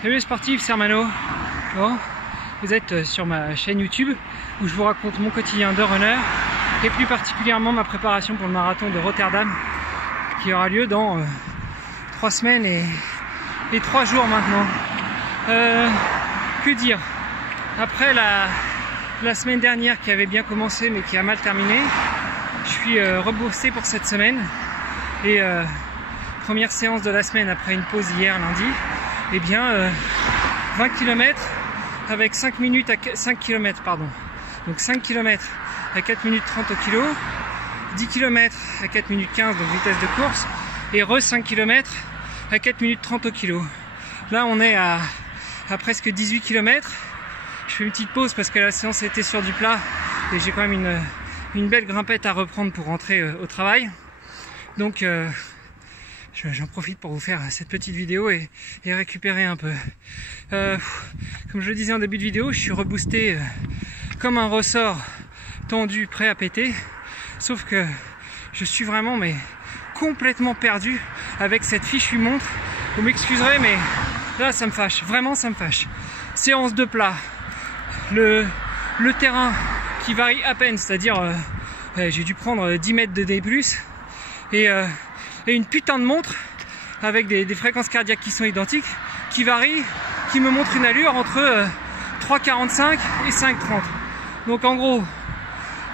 Salut les sportifs, c'est Armano. Bon, vous êtes sur ma chaîne YouTube où je vous raconte mon quotidien de runner et plus particulièrement ma préparation pour le marathon de Rotterdam qui aura lieu dans 3 semaines et 3 jours maintenant. Que dire? Après la semaine dernière qui avait bien commencé mais qui a mal terminé, je suis reboosté pour cette semaine et première séance de la semaine après une pause hier lundi. Eh bien 20 km avec 5 km pardon. Donc 5 km à 4 minutes 30 au kilo, 10 km à 4 minutes 15 donc vitesse de course et 5 km à 4 minutes 30 au kilo. Là on est à presque 18 km. Je fais une petite pause parce que la séance était sur du plat et j'ai quand même une belle grimpette à reprendre pour rentrer au travail. Donc j'en profite pour vous faire cette petite vidéo et récupérer un peu. Comme je le disais en début de vidéo, je suis reboosté comme un ressort tendu, prêt à péter. Sauf que je suis vraiment complètement perdu avec cette fichue montre. Vous m'excuserez mais là ça me fâche, vraiment ça me fâche. Séance de plat, le terrain qui varie à peine, c'est-à-dire j'ai dû prendre 10 mètres de D+, et une putain de montre avec des fréquences cardiaques qui sont identiques, qui varient, qui me montre une allure entre 3,45 et 5,30. Donc en gros,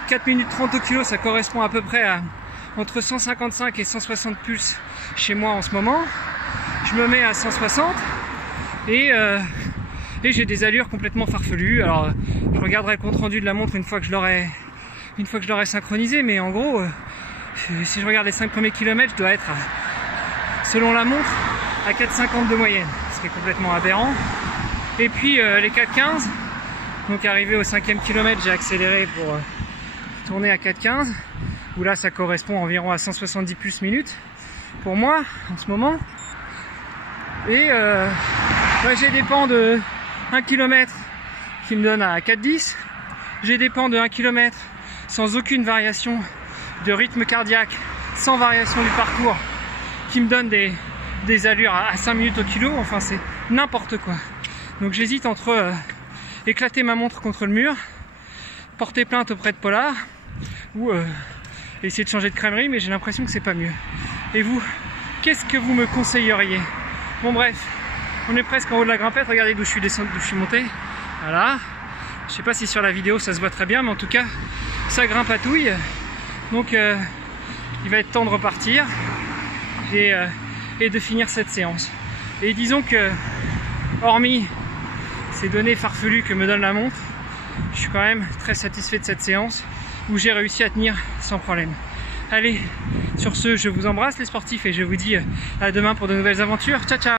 4 minutes 30 au kilo, ça correspond à peu près à entre 155 et 160 pulses chez moi en ce moment. Je me mets à 160 et j'ai des allures complètement farfelues. Alors je regarderai le compte rendu de la montre une fois que je l'aurai synchronisé, mais en gros si je regarde les 5 premiers kilomètres, je dois être selon la montre à 4,50 de moyenne, ce qui est complètement aberrant. Et puis les 4,15, donc arrivé au 5e kilomètre, j'ai accéléré pour tourner à 4,15, où là ça correspond environ à 170 pulses minutes pour moi en ce moment. Et j'ai des pans de 1 km qui me donnent à 4,10, j'ai des pans de 1 km sans aucune variation de rythme cardiaque, sans variation du parcours, qui me donne des allures à 5 minutes au kilo. Enfin c'est n'importe quoi. Donc j'hésite entre éclater ma montre contre le mur, porter plainte auprès de Polar ou essayer de changer de crèmerie, mais j'ai l'impression que c'est pas mieux. Et vous, qu'est-ce que vous me conseilleriez? Bon bref, on est presque en haut de la grimpette, regardez d'où je suis descendu, d'où je suis monté. Voilà. Je sais pas si sur la vidéo ça se voit très bien, mais en tout cas ça grimpe à touille. Donc il va être temps de repartir et de finir cette séance. Et disons que, hormis ces données farfelues que me donne la montre, je suis quand même très satisfait de cette séance où j'ai réussi à tenir sans problème. Allez, sur ce, je vous embrasse les sportifs et je vous dis à demain pour de nouvelles aventures. Ciao ciao!